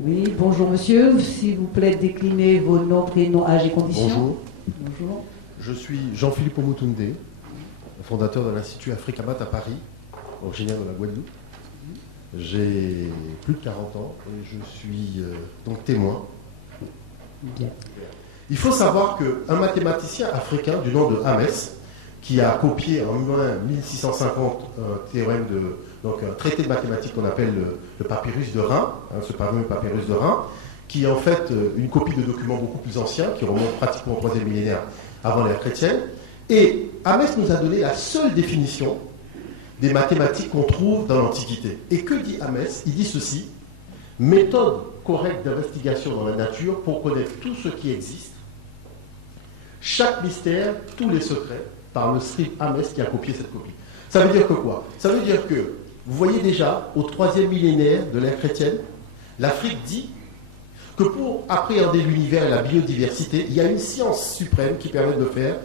Oui, bonjour monsieur. S'il vous plaît, déclinez vos noms, prénoms, âge et conditions. Bonjour. Bonjour. Je suis Jean-Philippe Omotunde, fondateur de l'Institut Africamat à Paris, originaire de la Guadeloupe. J'ai plus de 40 ans et je suis donc témoin. Bien. Il faut savoir qu'un mathématicien africain du nom de Hamès, qui a copié en 1650 un théorème donc un traité de mathématiques qu'on appelle le papyrus de Rhin, ce fameux papyrus de Rhin, qui est en fait une copie de documents beaucoup plus anciens, qui remontent pratiquement au 3e millénaire avant l'ère chrétienne. Et Hamès nous a donné la seule définition des mathématiques qu'on trouve dans l'Antiquité. Et que dit Hamès? Il dit ceci: méthode correcte d'investigation dans la nature pour connaître tout ce qui existe, chaque mystère, tous les secrets, par le scribe Hamès qui a copié cette copie. Ça veut dire que quoi? Ça veut dire que, vous voyez déjà, au 3e millénaire de l'ère chrétienne, l'Afrique dit que pour appréhender l'univers et la biodiversité, il y a une science suprême qui permet de le faire,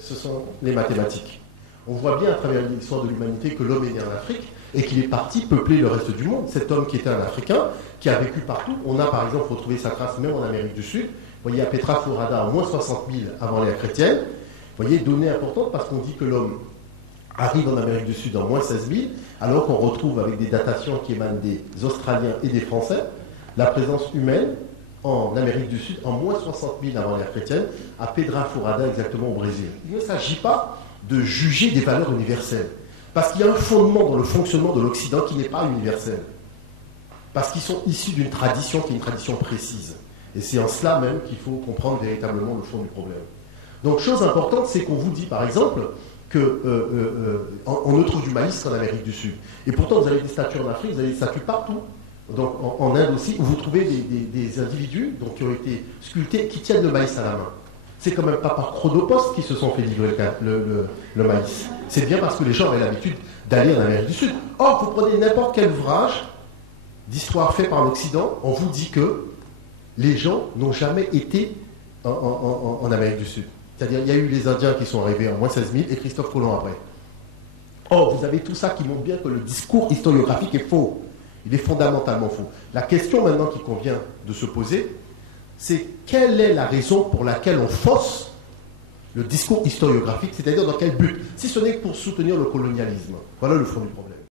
ce sont les mathématiques. On voit bien à travers l'histoire de l'humanité que l'homme est né en Afrique et qu'il est parti peupler le reste du monde. Cet homme qui était un Africain, qui a vécu partout, on a par exemple retrouvé sa trace même en Amérique du Sud. Vous voyez, à Petra Fourada, en moins 60 000 avant l'ère chrétienne. Vous voyez, donnée importante parce qu'on dit que l'homme arrive en Amérique du Sud en moins 16 000, alors qu'on retrouve avec des datations qui émanent des Australiens et des Français, la présence humaine en Amérique du Sud en moins 60 000 avant l'ère chrétienne, à Pedra Fourada, exactement au Brésil. Il ne s'agit pas de juger des valeurs universelles, parce qu'il y a un fondement dans le fonctionnement de l'Occident qui n'est pas universel, parce qu'ils sont issus d'une tradition qui est une tradition précise. Et c'est en cela même qu'il faut comprendre véritablement le fond du problème. Donc, chose importante, c'est qu'on vous dit, par exemple, qu'on ne trouve du maïs qu'en Amérique du Sud. Et pourtant, vous avez des statues en Afrique, vous avez des statues partout. Donc, en Inde aussi, où vous trouvez des individus donc, qui ont été sculptés, qui tiennent le maïs à la main. C'est quand même pas par chronopost qu'ils se sont fait livrer le maïs. C'est bien parce que les gens avaient l'habitude d'aller en Amérique du Sud. Or, vous prenez n'importe quel ouvrage d'histoire fait par l'Occident, on vous dit que les gens n'ont jamais été en Amérique du Sud. C'est-à-dire, il y a eu les Indiens qui sont arrivés en moins 16 000 et Christophe Colomb après. Or, vous avez tout ça qui montre bien que le discours historiographique est faux. Il est fondamentalement faux. La question maintenant qui convient de se poser, c'est quelle est la raison pour laquelle on fausse le discours historiographique, c'est-à-dire dans quel but, si ce n'est que pour soutenir le colonialisme. Voilà le fond du problème.